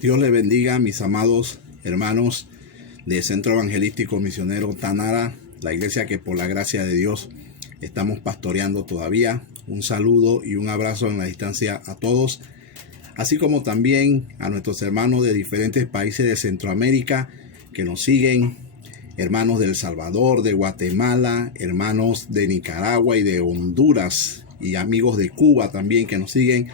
Dios les bendiga, mis amados hermanos de Centro Evangelístico Misionero Tanara, la iglesia que por la gracia de Dios estamos pastoreando todavía. Un saludo y un abrazo en la distancia a todos, así como también a nuestros hermanos de diferentes países de Centroamérica que nos siguen, hermanos de El Salvador, de Guatemala, hermanos de Nicaragua y de Honduras, y amigos de Cuba también que nos siguen.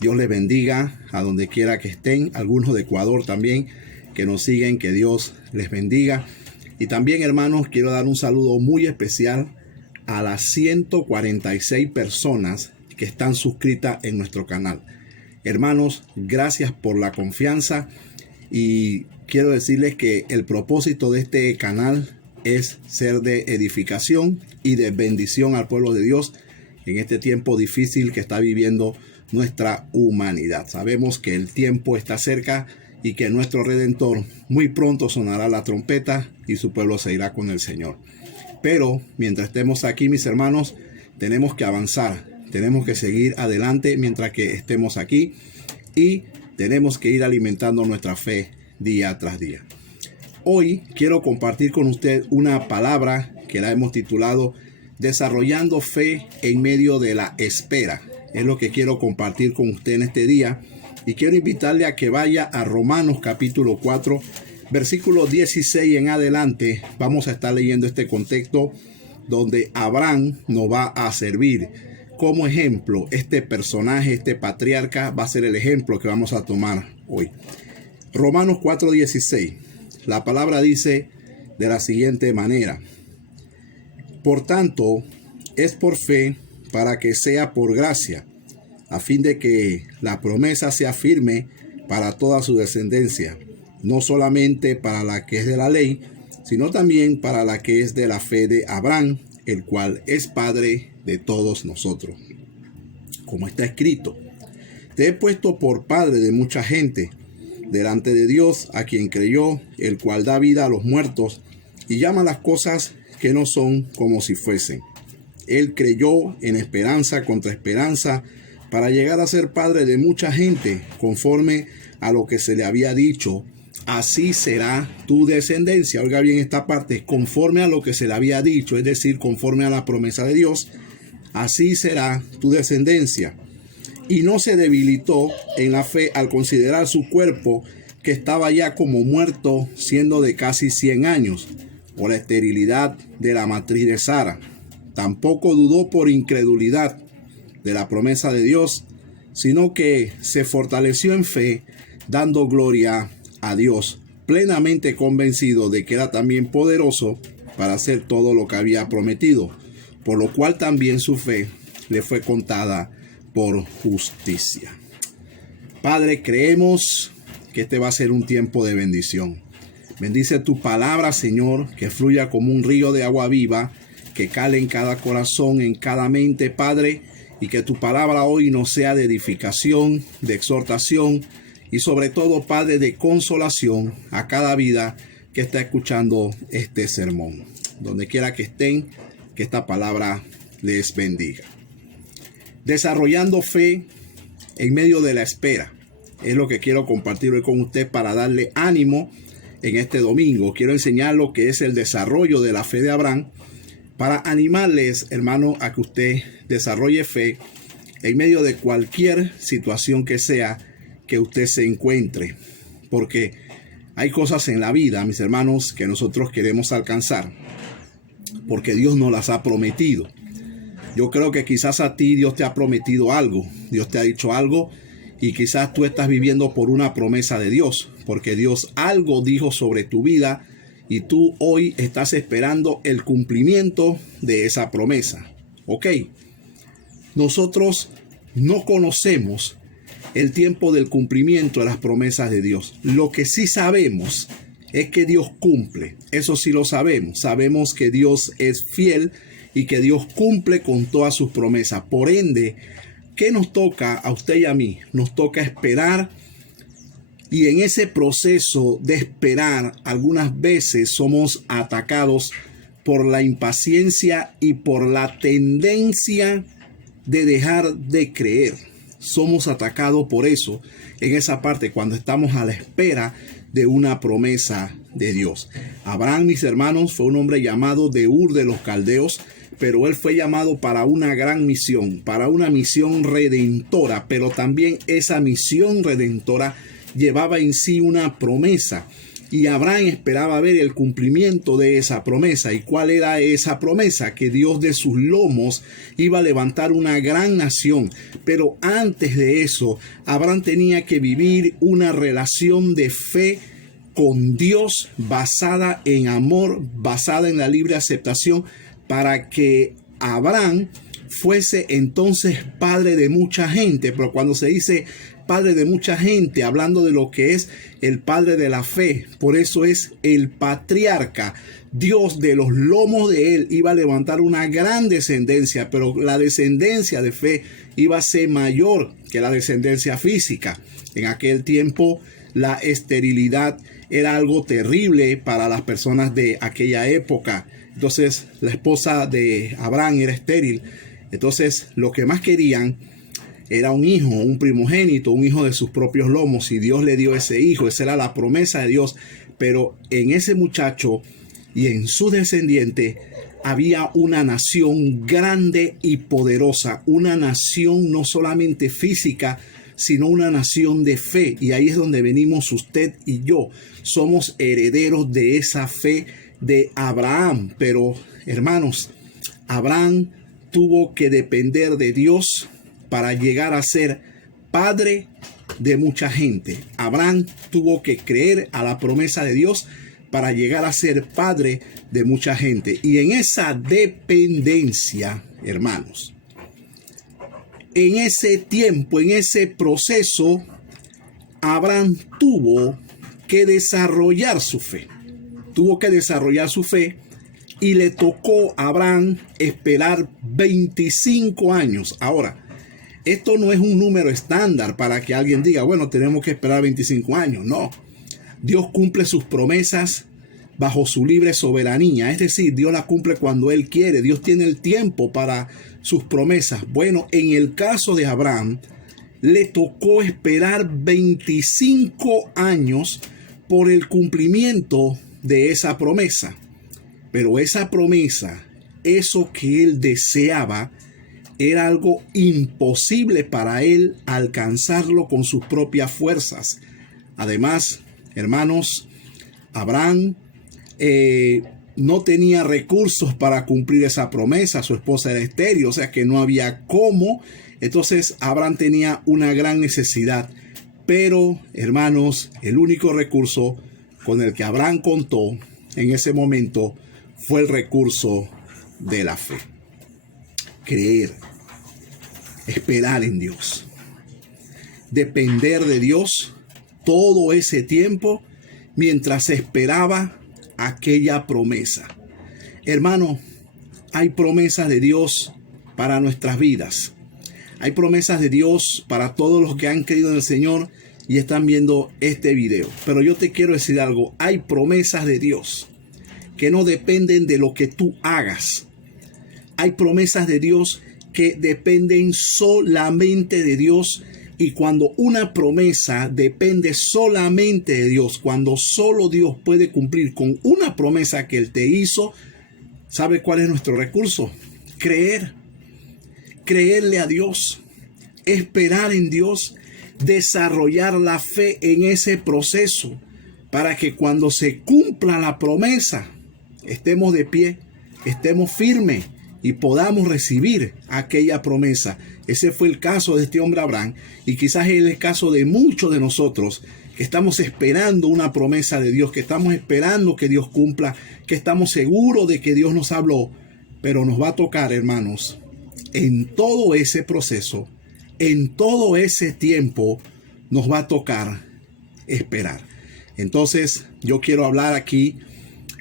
Dios les bendiga a donde quiera que estén, algunos de Ecuador también que nos siguen, que Dios les bendiga. Y también, hermanos, quiero dar un saludo muy especial a las 146 personas que están suscritas en nuestro canal. Hermanos, gracias por la confianza, y quiero decirles que el propósito de este canal es ser de edificación y de bendición al pueblo de Dios en este tiempo difícil que está viviendo nuestra humanidad. Sabemos que el tiempo está cerca y que nuestro Redentor muy pronto sonará la trompeta y su pueblo se irá con el Señor. Pero mientras estemos aquí, mis hermanos, tenemos que avanzar, tenemos que seguir adelante mientras que estemos aquí, y tenemos que ir alimentando nuestra fe día tras día. Hoy quiero compartir con usted una palabra que la hemos titulado Desarrollando fe en medio de la espera. Es lo que quiero compartir con usted en este día, y quiero invitarle a que vaya a Romanos capítulo 4, versículo 16 en adelante. Vamos a estar leyendo este contexto donde Abraham nos va a servir como ejemplo. Este personaje, este patriarca, va a ser el ejemplo que vamos a tomar hoy. Romanos 4:16. La palabra dice de la siguiente manera: por tanto, es por fe, para que sea por gracia, a fin de que la promesa sea firme para toda su descendencia, no solamente para la que es de la ley, sino también para la que es de la fe de Abraham, el cual es padre de todos nosotros. Como está escrito: te he puesto por padre de mucha gente, delante de Dios, a quien creyó, el cual da vida a los muertos y llama las cosas que no son como si fuesen. Él creyó en esperanza contra esperanza, para llegar a ser padre de mucha gente, conforme a lo que se le había dicho: así será tu descendencia. Oiga bien esta parte: conforme a lo que se le había dicho, es decir, conforme a la promesa de Dios, así será tu descendencia. Y no se debilitó en la fe al considerar su cuerpo, que estaba ya como muerto, siendo de casi 100 años, por la esterilidad de la matriz de Sara. Tampoco dudó por incredulidad de la promesa de Dios, sino que se fortaleció en fe, dando gloria a Dios, plenamente convencido de que era también poderoso para hacer todo lo que había prometido, por lo cual también su fe le fue contada por justicia. Padre, creemos que este va a ser un tiempo de bendición. Bendice tu palabra, Señor, que fluya como un río de agua viva, que cale en cada corazón, en cada mente, Padre, y que tu palabra hoy nos sea de edificación, de exhortación y sobre todo, Padre, de consolación a cada vida que está escuchando este sermón. Donde quiera que estén, que esta palabra les bendiga. Desarrollando fe en medio de la espera es lo que quiero compartir hoy con usted para darle ánimo en este domingo. Quiero enseñar lo que es el desarrollo de la fe de Abraham, para animarles, hermano, a que usted desarrolle fe en medio de cualquier situación que sea que usted se encuentre. Porque hay cosas en la vida, mis hermanos, que nosotros queremos alcanzar, porque Dios nos las ha prometido. Yo creo que quizás a ti Dios te ha prometido algo, Dios te ha dicho algo, y quizás tú estás viviendo por una promesa de Dios, porque Dios algo dijo sobre tu vida, y tú hoy estás esperando el cumplimiento de esa promesa. Ok, nosotros no conocemos el tiempo del cumplimiento de las promesas de Dios. Lo que sí sabemos es que Dios cumple. Eso sí lo sabemos. Sabemos que Dios es fiel y que Dios cumple con todas sus promesas. Por ende, ¿qué nos toca a usted y a mí? Nos toca esperar. Y en ese proceso de esperar, algunas veces somos atacados por la impaciencia y por la tendencia de dejar de creer. somos atacados por eso en esa parte cuando estamos a la espera de una promesa de Dios. Abraham, mis hermanos, fue un hombre llamado de Ur de los Caldeos, pero él fue llamado para una gran misión, para una misión redentora, pero también esa misión redentora llevaba en sí una promesa. Y Abraham esperaba ver el cumplimiento de esa promesa. ¿Y cuál era esa promesa? Que Dios de sus lomos iba a levantar una gran nación. Pero antes de eso, Abraham tenía que vivir una relación de fe con Dios basada en amor, basada en la libre aceptación, para que Abraham fuese entonces padre de mucha gente. Pero cuando se dice padre de mucha gente, hablando de lo que es el padre de la fe, por eso es el patriarca. Dios de los lomos de él iba a levantar una gran descendencia, pero la descendencia de fe iba a ser mayor que la descendencia física. En aquel tiempo la esterilidad era algo terrible para las personas de aquella época. Entonces la esposa de Abraham era estéril. Entonces lo que más querían era un hijo, un primogénito, un hijo de sus propios lomos, y Dios le dio ese hijo. Esa era la promesa de Dios. Pero en ese muchacho y en su descendiente había una nación grande y poderosa, una nación no solamente física, sino una nación de fe. Y ahí es donde venimos usted y yo. Somos herederos de esa fe de Abraham. Pero, hermanos, Abraham tuvo que depender de Dios para llegar a ser padre de mucha gente. Abraham tuvo que creer a la promesa de Dios para llegar a ser padre de mucha gente. Y en esa dependencia, hermanos, en ese tiempo, en ese proceso, Abraham tuvo que desarrollar su fe. Tuvo que desarrollar su fe. Y le tocó a Abraham esperar 25 años. Ahora, esto no es un número estándar para que alguien diga, bueno, tenemos que esperar 25 años. No, Dios cumple sus promesas bajo su libre soberanía. Es decir, Dios las cumple cuando Él quiere. Dios tiene el tiempo para sus promesas. Bueno, en el caso de Abraham, le tocó esperar 25 años por el cumplimiento de esa promesa. Pero esa promesa, eso que él deseaba, era algo imposible para él alcanzarlo con sus propias fuerzas. Además, hermanos, Abraham no tenía recursos para cumplir esa promesa. Su esposa era estéril, o sea que no había cómo. Entonces Abraham tenía una gran necesidad. Pero, hermanos, el único recurso con el que Abraham contó en ese momento fue el recurso de la fe. Creer, esperar en Dios, depender de Dios todo ese tiempo mientras esperaba aquella promesa. Hermano, hay promesas de Dios para nuestras vidas. Hay promesas de Dios para todos los que han creído en el Señor y están viendo este video. Pero yo te quiero decir algo. Hay promesas de Dios que no dependen de lo que tú hagas. Hay promesas de Dios que dependen solamente de Dios. Y cuando una promesa depende solamente de Dios, cuando solo Dios puede cumplir con una promesa que Él te hizo, ¿sabe cuál es nuestro recurso? Creer. Creerle a Dios. Esperar en Dios. Desarrollar la fe en ese proceso para que cuando se cumpla la promesa, estemos de pie, estemos firmes y podamos recibir aquella promesa. Ese fue el caso de este hombre Abraham, y quizás es el caso de muchos de nosotros que estamos esperando una promesa de Dios, que estamos esperando que Dios cumpla, que estamos seguros de que Dios nos habló, pero nos va a tocar, hermanos, en todo ese proceso, en todo ese tiempo, nos va a tocar esperar. Entonces, yo quiero hablar aquí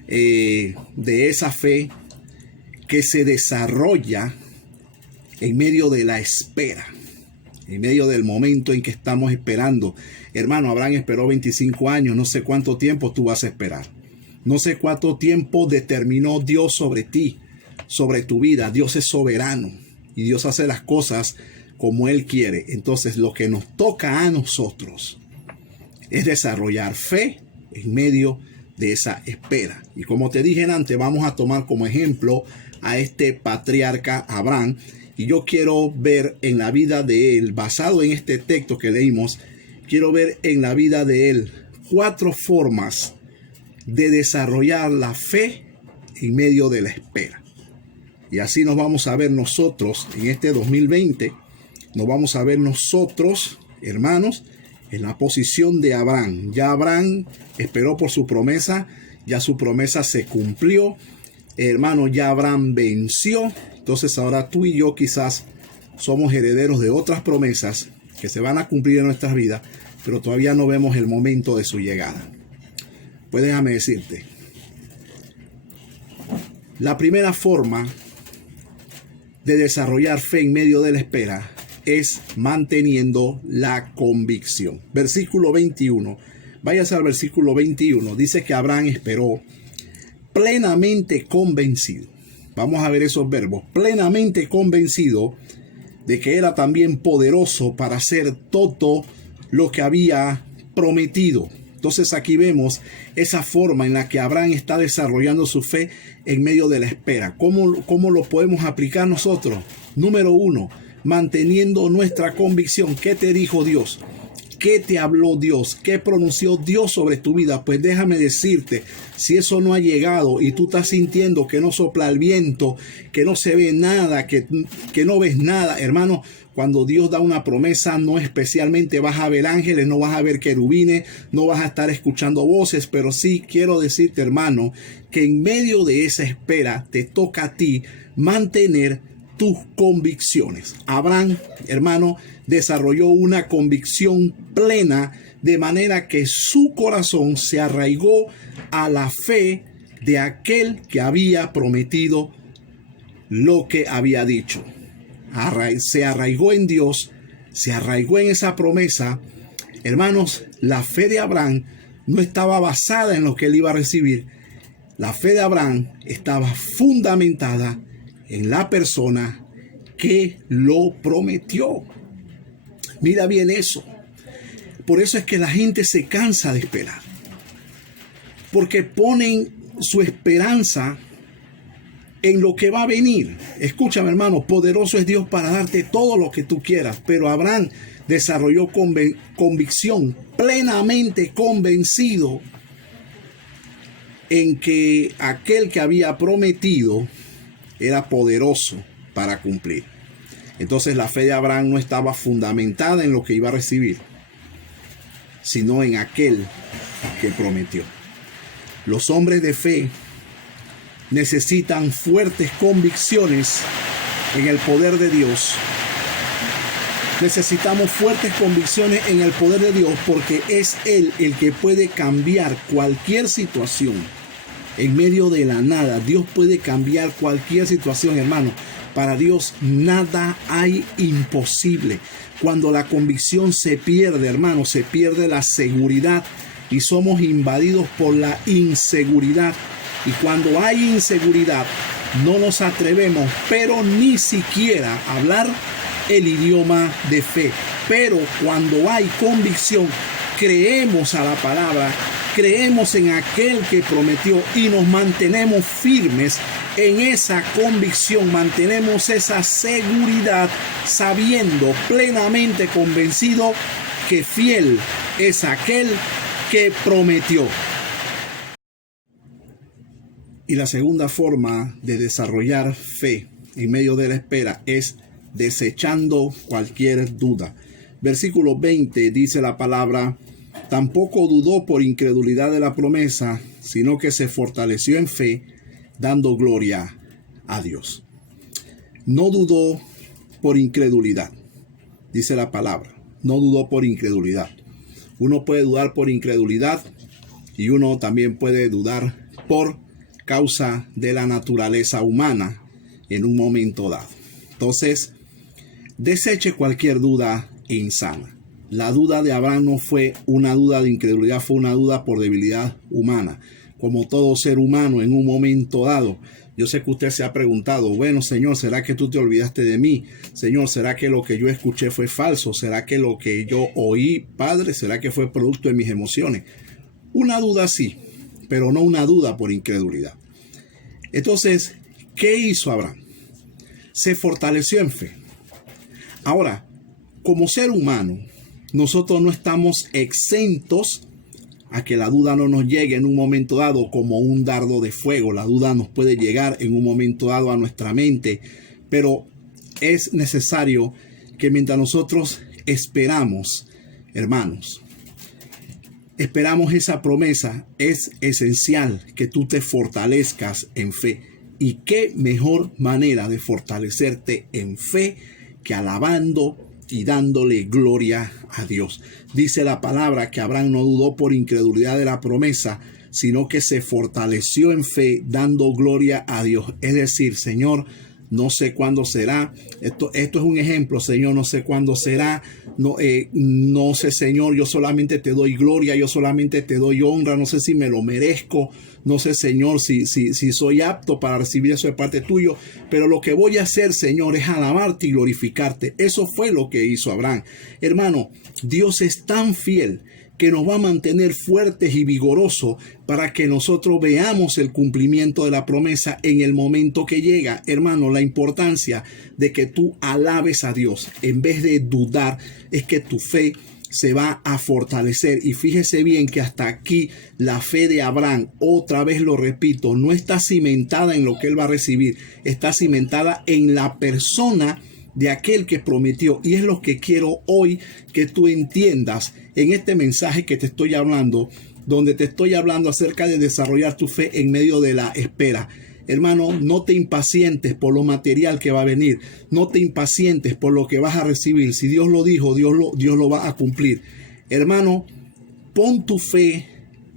de esa fe que se desarrolla en medio de la espera, en medio del momento en que estamos esperando. Hermano, Abraham esperó 25 años, no sé cuánto tiempo tú vas a esperar. No sé cuánto tiempo determinó Dios sobre ti, sobre tu vida. Dios es soberano y Dios hace las cosas como Él quiere. Entonces lo que nos toca a nosotros es desarrollar fe en medio de esa espera. Y como te dije antes, vamos a tomar como ejemplo a este patriarca Abraham. Y yo quiero ver en la vida de él, basado en este texto que leímos, quiero ver en la vida de él 4 formas de desarrollar la fe en medio de la espera. Y así nos vamos a ver nosotros en este 2020, nos vamos a ver nosotros, hermanos, en la posición de Abraham. Ya Abraham esperó por su promesa, ya su promesa se cumplió, hermano, ya Abraham venció. Entonces ahora tú y yo quizás somos herederos de otras promesas que se van a cumplir en nuestras vidas, pero todavía no vemos el momento de su llegada. Pues déjame decirte, la primera forma de desarrollar fe en medio de la espera es manteniendo la convicción. Versículo 21. Váyase al versículo 21. Dice que Abraham esperó plenamente convencido. Vamos a ver esos verbos. Plenamente convencido de que era también poderoso para hacer todo lo que había prometido. Entonces aquí vemos esa forma en la que Abraham está desarrollando su fe en medio de la espera. ¿Cómo lo podemos aplicar nosotros? Número 1, manteniendo nuestra convicción. ¿Qué te dijo Dios? ¿Qué te habló Dios? ¿Qué pronunció Dios sobre tu vida? Pues déjame decirte, si eso no ha llegado y tú estás sintiendo que no sopla el viento, que no se ve nada, que no ves nada, hermano, cuando Dios da una promesa, no especialmente vas a ver ángeles, no vas a ver querubines, no vas a estar escuchando voces, pero sí quiero decirte, hermano, que en medio de esa espera te toca a ti mantener tus convicciones. Abraham, hermano, desarrolló una convicción plena, de manera que su corazón se arraigó a la fe de aquel que había prometido lo que había dicho. Se arraigó en Dios, se arraigó en esa promesa. Hermanos, la fe de Abraham no estaba basada en lo que él iba a recibir. La fe de Abraham estaba fundamentada en la persona que lo prometió. Mira bien eso. Por eso es que la gente se cansa de esperar, porque ponen su esperanza en lo que va a venir. Escúchame, hermano, poderoso es Dios para darte todo lo que tú quieras, pero Abraham desarrolló convicción, plenamente convencido en que aquel que había prometido era poderoso para cumplir. Entonces la fe de Abraham no estaba fundamentada en lo que iba a recibir, sino en aquel que prometió. Los hombres de fe necesitan fuertes convicciones en el poder de Dios. Necesitamos fuertes convicciones en el poder de Dios, porque es Él el que puede cambiar cualquier situación. En medio de la nada, Dios puede cambiar cualquier situación, hermano. Para Dios nada hay imposible. Cuando la convicción se pierde, hermano, se pierde la seguridad y somos invadidos por la inseguridad. Y cuando hay inseguridad, no nos atrevemos, pero ni siquiera a hablar el idioma de fe. Pero cuando hay convicción, creemos a la palabra, creemos en aquel que prometió y nos mantenemos firmes en esa convicción, mantenemos esa seguridad, sabiendo, plenamente convencido que fiel es aquel que prometió. Y la segunda forma de desarrollar fe en medio de la espera es desechando cualquier duda. Versículo 20 dice la palabra: tampoco dudó por incredulidad de la promesa, sino que se fortaleció en fe, dando gloria a Dios. No dudó por incredulidad, dice la palabra. No dudó por incredulidad. Uno puede dudar por incredulidad y uno también puede dudar por causa de la naturaleza humana en un momento dado. Entonces, deseche cualquier duda insana. La duda de Abraham no fue una duda de incredulidad, fue una duda por debilidad humana. Como todo ser humano en un momento dado Yo sé que usted se ha preguntado, bueno, Señor, ¿será que tú te olvidaste de mí? Señor, ¿será que lo que yo escuché fue falso? ¿Será que lo que yo oí, Padre, será que fue producto de mis emociones? Una duda sí, pero no una duda por incredulidad. Entonces, ¿qué hizo Abraham? Se fortaleció en fe. Ahora, como ser humano, nosotros no estamos exentos a que la duda no nos llegue en un momento dado como un dardo de fuego. La duda nos puede llegar en un momento dado a nuestra mente, pero es necesario que mientras nosotros esperamos, hermanos, esperamos esa promesa, es esencial que tú te fortalezcas en fe. Y qué mejor manera de fortalecerte en fe que alabando y dándole gloria a Dios. Dice la palabra que Abraham no dudó por incredulidad de la promesa, sino que se fortaleció en fe dando gloria a Dios. Es decir, Señor, no sé cuándo será. Esto es un ejemplo, Señor, no sé cuándo será. No sé, Señor, yo solamente te doy gloria, yo solamente te doy honra, no sé si me lo merezco, no sé, Señor, si soy apto para recibir eso de parte tuyo, pero lo que voy a hacer, Señor, es alabarte y glorificarte. Eso fue lo que hizo Abraham. Hermano, Dios es tan fiel que nos va a mantener fuertes y vigorosos para que nosotros veamos el cumplimiento de la promesa en el momento que llega. Hermano, la importancia de que tú alabes a Dios en vez de dudar es que tu fe se va a fortalecer. Y fíjese bien que hasta aquí la fe de Abraham, otra vez lo repito, no está cimentada en lo que él va a recibir, está cimentada en la persona de aquel que prometió. Y es lo que quiero hoy que tú entiendas en este mensaje que te estoy hablando, donde te estoy hablando acerca de desarrollar tu fe en medio de la espera. Hermano, no te impacientes por lo material que va a venir. No te impacientes por lo que vas a recibir. Si Dios lo dijo, Dios lo va a cumplir. Hermano, pon tu fe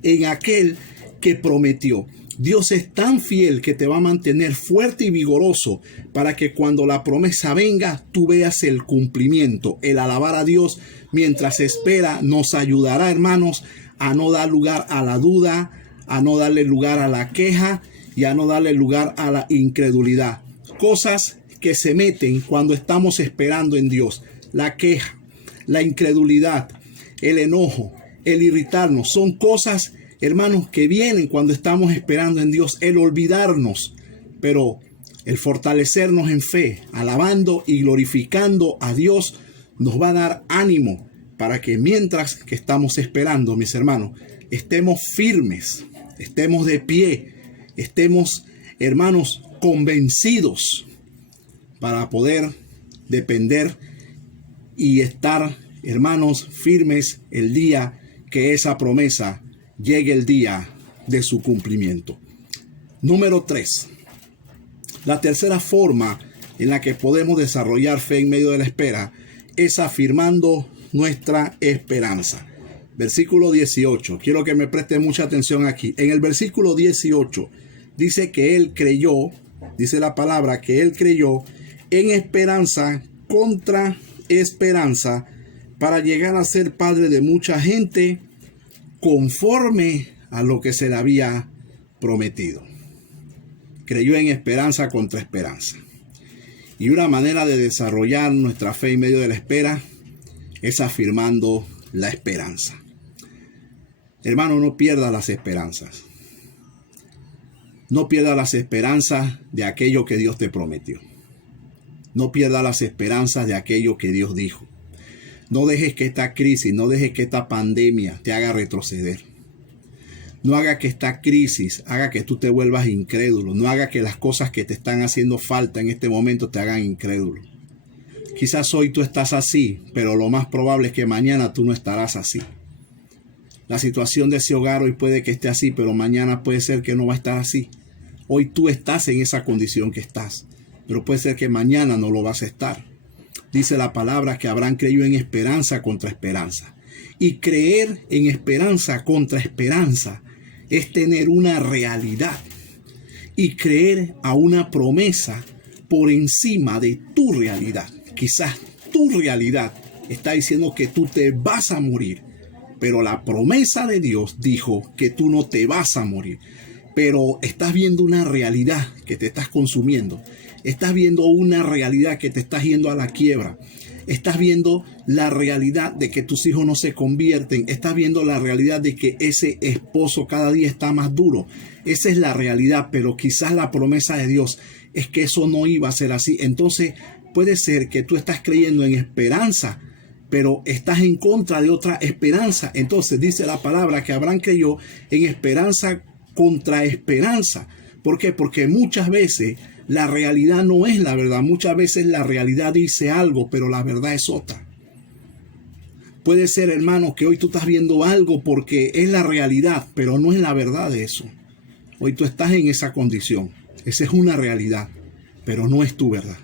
en aquel que prometió. Dios es tan fiel que te va a mantener fuerte y vigoroso para que cuando la promesa venga, tú veas el cumplimiento. El alabar a Dios mientras espera nos ayudará, hermanos, a no dar lugar a la duda, a no darle lugar a la queja y a no darle lugar a la incredulidad. Cosas que se meten cuando estamos esperando en Dios. La queja, la incredulidad, el enojo, el irritarnos, son cosas, hermanos, que vienen cuando estamos esperando en Dios. El olvidarnos, pero el fortalecernos en fe, alabando y glorificando a Dios, nos va a dar ánimo para que mientras que estamos esperando, mis hermanos, estemos firmes, estemos de pie, estemos, hermanos, convencidos para poder depender y estar, hermanos, firmes el día que esa promesa llegue, el día de su cumplimiento. Número 3. La tercera forma en la que podemos desarrollar fe en medio de la espera es afirmando nuestra esperanza. Versículo 18. Quiero que me preste mucha atención aquí. En el versículo 18 dice que él creyó, dice la palabra que él creyó en esperanza contra esperanza para llegar a ser padre de mucha gente conforme a lo que se le había prometido. Creyó en esperanza contra esperanza. Y una manera de desarrollar nuestra fe en medio de la espera es afirmando la esperanza. Hermano, no pierda las esperanzas. No pierda las esperanzas de aquello que Dios te prometió. No pierda las esperanzas de aquello que Dios dijo. No dejes que esta crisis, no dejes que esta pandemia te haga retroceder. No haga que esta crisis haga que tú te vuelvas incrédulo. No haga que las cosas que te están haciendo falta en este momento te hagan incrédulo. Quizás hoy tú estás así, pero lo más probable es que mañana tú no estarás así. La situación de ese hogar hoy puede que esté así, pero mañana puede ser que no va a estar así. Hoy tú estás en esa condición que estás, pero puede ser que mañana no lo vas a estar. Dice la palabra que Abraham creyó en esperanza contra esperanza. Y creer en esperanza contra esperanza es tener una realidad y creer a una promesa por encima de tu realidad. Quizás tu realidad está diciendo que tú te vas a morir, pero la promesa de Dios dijo que tú no te vas a morir. pero estás viendo una realidad que te estás consumiendo. Estás viendo una realidad que te estás yendo a la quiebra. Estás viendo la realidad de que tus hijos no se convierten. Estás viendo la realidad de que ese esposo cada día está más duro. Esa es la realidad, pero quizás la promesa de Dios es que eso no iba a ser así. Entonces puede ser que tú estás creyendo en esperanza, pero estás en contra de otra esperanza. Entonces dice la palabra que Abraham creyó en esperanza contra esperanza. ¿Por qué? Porque muchas veces la realidad no es la verdad. Muchas veces la realidad dice algo, pero la verdad es otra. Puede ser, hermano, que hoy tú estás viendo algo porque es la realidad, pero no es la verdad de eso. Hoy tú estás en esa condición. Esa es una realidad, pero no es tu verdad.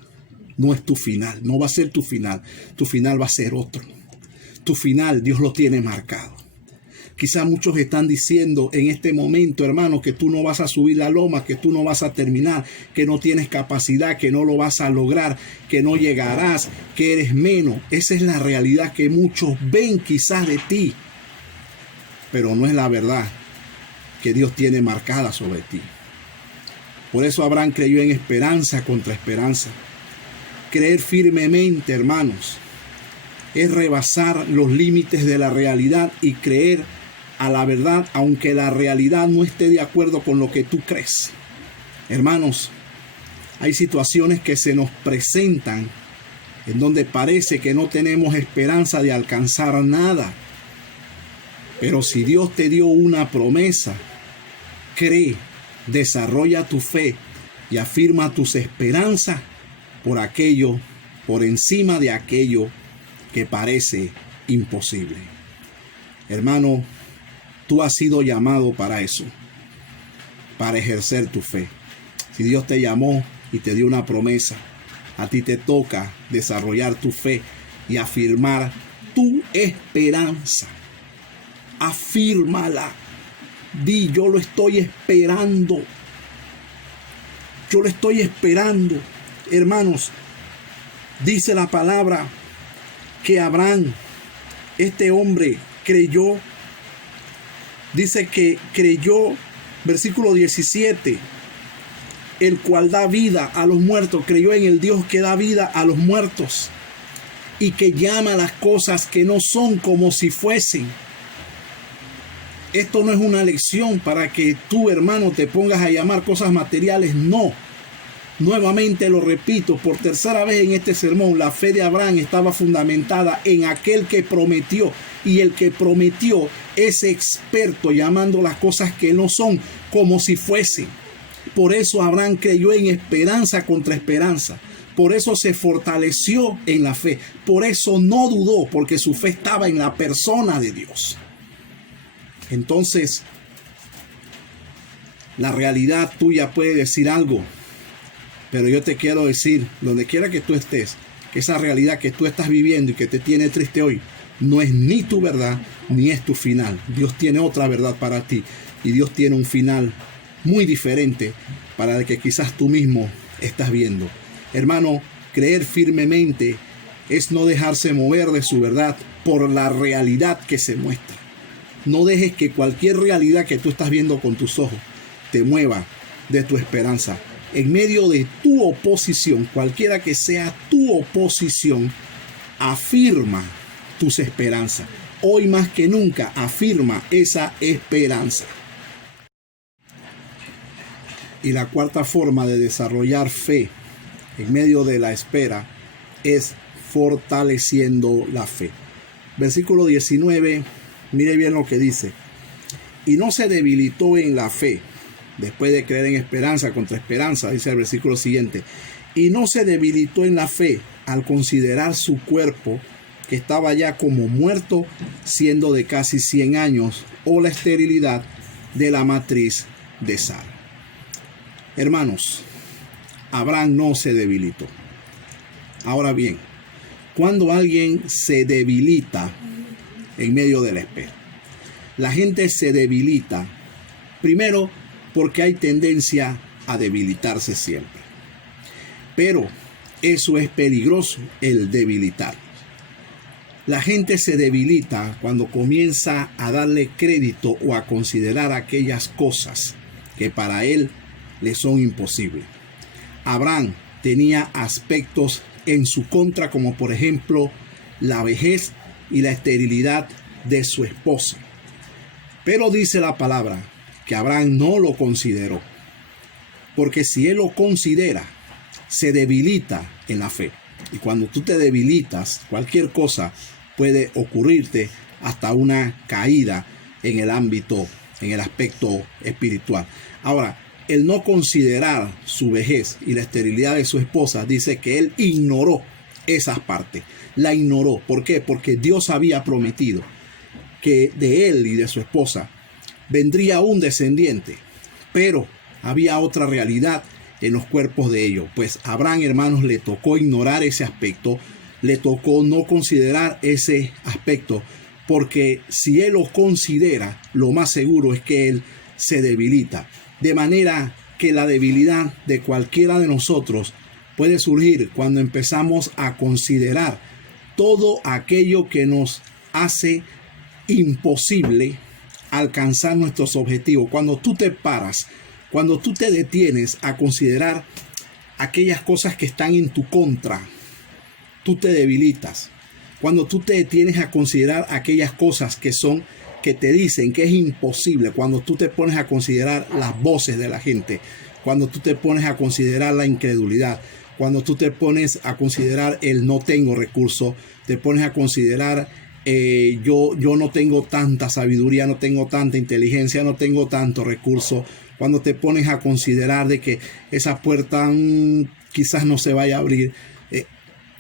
No es tu final. No va a ser tu final. Tu final va a ser otro. Tu final Dios lo tiene marcado. Quizás muchos están diciendo en este momento, hermano, que tú no vas a subir la loma, que tú no vas a terminar, que no tienes capacidad, que no lo vas a lograr, que no llegarás, que eres menos. Esa es la realidad que muchos ven quizás de ti, pero no es la verdad que Dios tiene marcada sobre ti. Por eso Abraham creyó en esperanza contra esperanza. Creer firmemente, hermanos, es rebasar los límites de la realidad y creer a la verdad, aunque la realidad no esté de acuerdo con lo que tú crees. Hermanos, hay situaciones que se nos presentan en donde parece que no tenemos esperanza de alcanzar nada. Pero si Dios te dio una promesa, cree, desarrolla tu fe y afirma tus esperanzas por encima de aquello que parece imposible. Hermano, tú has sido llamado para eso, para ejercer tu fe. Si Dios te llamó y te dio una promesa, a ti te toca desarrollar tu fe y afirmar tu esperanza. Afírmala. Di, yo lo estoy esperando. Yo lo estoy esperando. Hermanos, dice la palabra que Abraham, este hombre, creyó. Dice que creyó, versículo 17, el cual da vida a los muertos. Creyó en el Dios que da vida a los muertos y que llama las cosas que no son como si fuesen. Esto no es una lección para que tú, hermano, te pongas a llamar cosas materiales. No. Nuevamente lo repito, por tercera vez en este sermón, la fe de Abraham estaba fundamentada en aquel que prometió. Y el que prometió es experto llamando las cosas que no son como si fuesen. Por eso Abraham creyó en esperanza contra esperanza. Por eso se fortaleció en la fe. Por eso no dudó, porque su fe estaba en la persona de Dios. Entonces, la realidad tuya puede decir algo, pero yo te quiero decir, donde quiera que tú estés, que esa realidad que tú estás viviendo y que te tiene triste hoy, no es ni tu verdad, ni es tu final. Dios tiene otra verdad para ti, y Dios tiene un final muy diferente para el que quizás tú mismo estás viendo. Hermano, creer firmemente es no dejarse mover de su verdad por la realidad que se muestra. No dejes que cualquier realidad que tú estás viendo con tus ojos te mueva de tu esperanza. En medio de tu oposición, cualquiera que sea tu oposición, afirma tus esperanzas. Hoy más que nunca, afirma esa esperanza. Y la cuarta forma de desarrollar fe en medio de la espera es fortaleciendo la fe. Versículo 19, mire bien lo que dice. Y no se debilitó en la fe, después de creer en esperanza contra esperanza, dice el versículo siguiente. Y no se debilitó en la fe al considerar su cuerpo, que estaba ya como muerto, siendo de casi 100 años, o la esterilidad de la matriz de Sara. Hermanos, Abraham no se debilitó. Ahora bien, cuando alguien se debilita en medio de la espera, la gente se debilita primero porque hay tendencia a debilitarse siempre. Pero eso es peligroso, el debilitarnos. La gente se debilita cuando comienza a darle crédito o a considerar aquellas cosas que para él le son imposibles. Abraham tenía aspectos en su contra, como por ejemplo la vejez y la esterilidad de su esposa. Pero dice la palabra que Abraham no lo consideró, porque si él lo considera, se debilita en la fe. Y cuando tú te debilitas, cualquier cosa puede ocurrirte, hasta una caída en el ámbito, en el aspecto espiritual. Ahora, el no considerar su vejez y la esterilidad de su esposa, dice que él ignoró esas partes. La ignoró. ¿Por qué? Porque Dios había prometido que de él y de su esposa vendría un descendiente, pero había otra realidad en los cuerpos de ellos. Pues a Abraham, hermanos, le tocó ignorar ese aspecto, le tocó no considerar ese aspecto, porque si él lo considera, lo más seguro es que él se debilita. De manera que la debilidad de cualquiera de nosotros puede surgir cuando empezamos a considerar todo aquello que nos hace imposible alcanzar nuestros objetivos. Cuando tú te paras, cuando tú te detienes a considerar aquellas cosas que están en tu contra, tú te debilitas. Cuando tú te detienes a considerar aquellas cosas que te dicen que es imposible, cuando tú te pones a considerar las voces de la gente, cuando tú te pones a considerar la incredulidad, cuando tú te pones a considerar el no tengo recursos, te pones a considerar yo no tengo tanta sabiduría, no tengo tanta inteligencia, no tengo tanto recurso, cuando te pones a considerar de que esa puerta quizás no se vaya a abrir,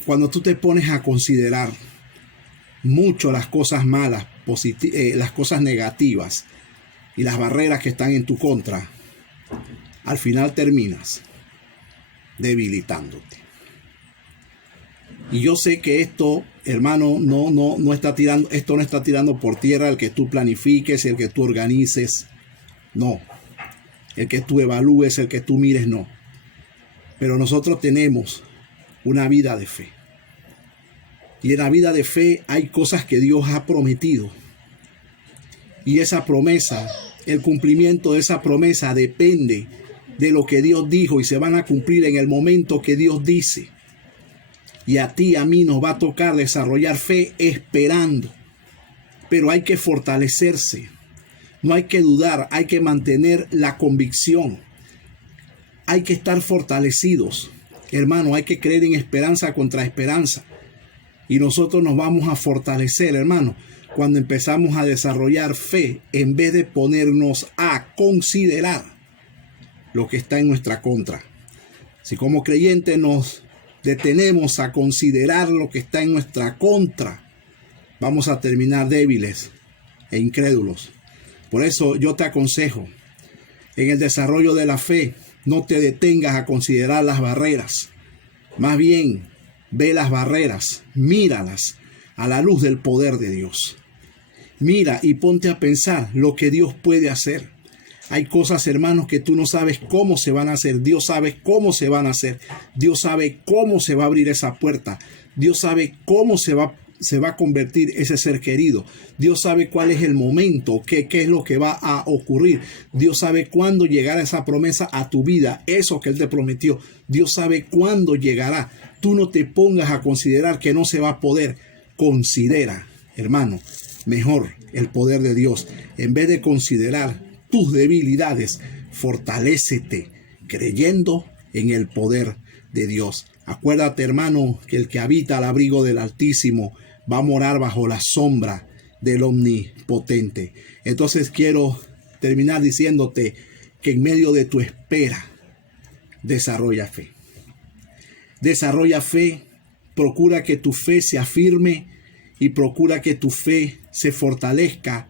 cuando tú te pones a considerar mucho las cosas malas, las cosas negativas y las barreras que están en tu contra, al final terminas debilitándote. Y yo sé que esto, hermano, no está tirando por tierra el que tú planifiques, el que tú organices, no. El que tú evalúes, el que tú mires, no. Pero nosotros tenemos una vida de fe. Y en la vida de fe hay cosas que Dios ha prometido. Y esa promesa, el cumplimiento de esa promesa depende de lo que Dios dijo y se van a cumplir en el momento que Dios dice. Y a ti, a mí nos va a tocar desarrollar fe esperando. Pero hay que fortalecerse. No hay que dudar, hay que mantener la convicción. Hay que estar fortalecidos. Hermano, hay que creer en esperanza contra esperanza. Y nosotros nos vamos a fortalecer, hermano, cuando empezamos a desarrollar fe en vez de ponernos a considerar lo que está en nuestra contra. Si como creyentes nos detenemos a considerar lo que está en nuestra contra, vamos a terminar débiles e incrédulos. Por eso yo te aconsejo, en el desarrollo de la fe, no te detengas a considerar las barreras. Más bien, ve las barreras, míralas a la luz del poder de Dios. Mira y ponte a pensar lo que Dios puede hacer. Hay cosas, hermanos, que tú no sabes cómo se van a hacer. Dios sabe cómo se van a hacer. Dios sabe cómo se va a abrir esa puerta. Dios sabe cómo se va a convertir ese ser querido. Dios sabe cuál es el momento, qué es lo que va a ocurrir. Dios sabe cuándo llegará esa promesa a tu vida, eso que Él te prometió. Dios sabe cuándo llegará. Tú no te pongas a considerar que no se va a poder. Considera, hermano, mejor el poder de Dios. En vez de considerar tus debilidades, fortalécete creyendo en el poder de Dios. Acuérdate, hermano, que el que habita al abrigo del Altísimo va a morar bajo la sombra del Omnipotente. Entonces quiero terminar diciéndote que en medio de tu espera, desarrolla fe. Desarrolla fe, procura que tu fe se afirme y procura que tu fe se fortalezca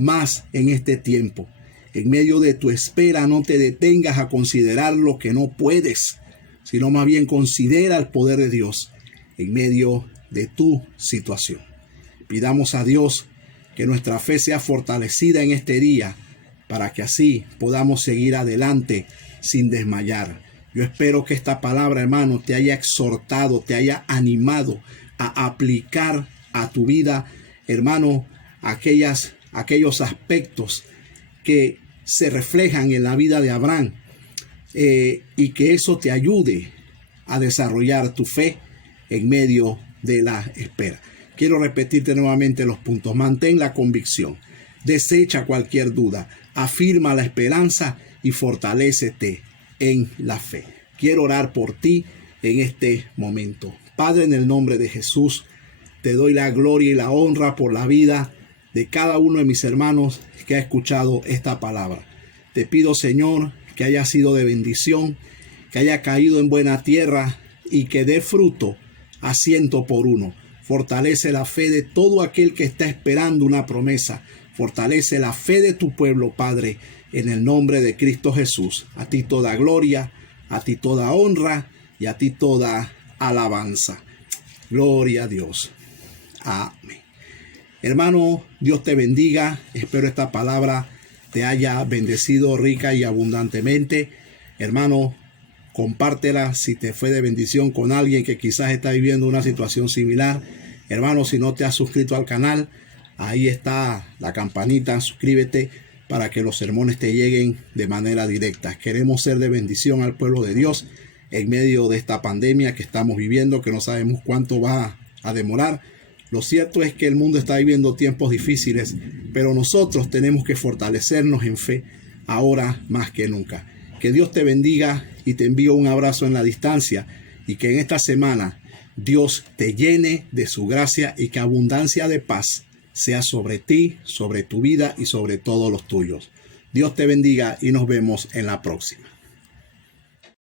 más en este tiempo. En medio de tu espera, no te detengas a considerar lo que no puedes, sino más bien considera el poder de Dios en medio de tu situación. Pidamos a Dios que nuestra fe sea fortalecida en este día para que así podamos seguir adelante sin desmayar. Yo espero que esta palabra, hermano, te haya exhortado, te haya animado a aplicar a tu vida, hermano, aquellos aspectos que se reflejan en la vida de Abraham, y que eso te ayude a desarrollar tu fe en medio de la espera. Quiero repetirte nuevamente los puntos. Mantén la convicción, desecha cualquier duda, afirma la esperanza y fortalécete en la fe. Quiero orar por ti en este momento. Padre, en el nombre de Jesús, te doy la gloria y la honra por la vida de cada uno de mis hermanos que ha escuchado esta palabra. Te pido, Señor, que haya sido de bendición, que haya caído en buena tierra y que dé fruto a 100%. Fortalece la fe de todo aquel que está esperando una promesa. Fortalece la fe de tu pueblo, Padre, en el nombre de Cristo Jesús. A ti toda gloria, a ti toda honra y a ti toda alabanza. Gloria a Dios. Amén. Hermano, Dios te bendiga. Espero esta palabra te haya bendecido rica y abundantemente. Hermano, compártela si te fue de bendición con alguien que quizás está viviendo una situación similar. Hermano, si no te has suscrito al canal, ahí está la campanita, suscríbete para que los sermones te lleguen de manera directa. Queremos ser de bendición al pueblo de Dios en medio de esta pandemia que estamos viviendo, que no sabemos cuánto va a demorar. Lo cierto es que el mundo está viviendo tiempos difíciles, pero nosotros tenemos que fortalecernos en fe ahora más que nunca. Que Dios te bendiga y te envío un abrazo en la distancia, y que en esta semana Dios te llene de su gracia y que abundancia de paz sea sobre ti, sobre tu vida y sobre todos los tuyos. Dios te bendiga y nos vemos en la próxima.